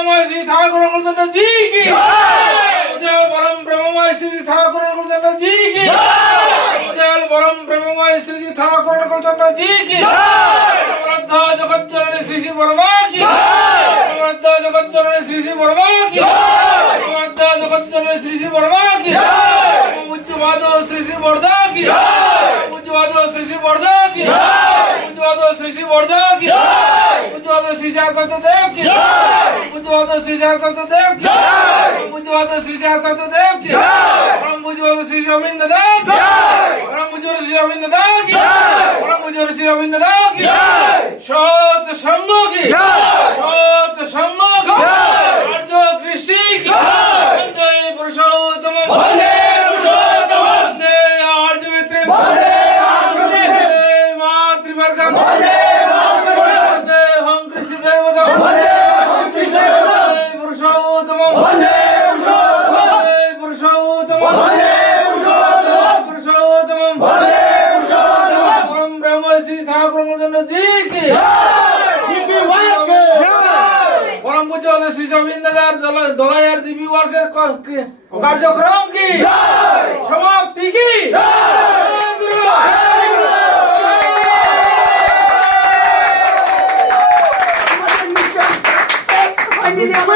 ব্রহ্মময় শ্রী ঠাকুর অনুকূলচন্দ্র জি কি উদয়াল পরম ব্রহ্মময় শ্রী ঠাকুর অনুকূলচন্দ্র জি কি উদয়াল পরম ব্রহ্মময় শ্রী ঠাকুর অনুকূলচন্দ্র জি কি শ্রদ্ধা জগৎ জননী শ্রী শ্রী বর্মা কি শ্রদ্ধা জগৎ জননী শ্রী শ্রী বর্মা কি শ্রদ্ধা জগৎ জননী শ্রী শ্রী বর্মা কি পূজ্যপাদ শ্রী শ্রী বর্ধা কি পূজ্যপাদ শ্রী শ্রী বর্ধা কি পূজ্যপাদ শ্রী শ্রী বর্ধা কি পূজ্যপাদ শ্রী শাস্ত্র দেব কি পূজ্যপাদ শ্রী শাস্ত্র দেব কি পূজ্যপাদ শ্রী শাস্ত্র দেব কি পরম পূজ্যপাদ শ্রী গোবিন্দ দেব কি পরম পূজ্যপাদ শ্রী গোবিন্দ দেব কি পরম পূজ্যপাদ শ্রী গোবিন্দ দেব কি সত সঙ্গ কি সত সঙ্গ কি আর্য কৃষ্টি কি বন্দে পুরুষোত্তম বন্দে পুরুষোত্তম বন্দে আর্য মিত্রে বন্দে আর্য মিত্রে মাতৃবর্গ বন্দে বন্দে হং কৃষ্ণ দেবতা বন্দে হং কৃষ্ণ দেবতা পুরুষোত্তম বন্দে পুরুষোত্তম বন্দে পুরুষোত্তম বন্দে পুরুষোত্তম পুরুষোত্তম বন্দে পুরুষোত্তম পরম ব্রহ্ম শ্রী ঠাকুর অনুকূলচন্দ্র জি কি পরম পূজ্য শ্রী গোবিন্দার দলাইয়ার দিবি বর্ষের কার্যক্রম কি সমাপ্তি কি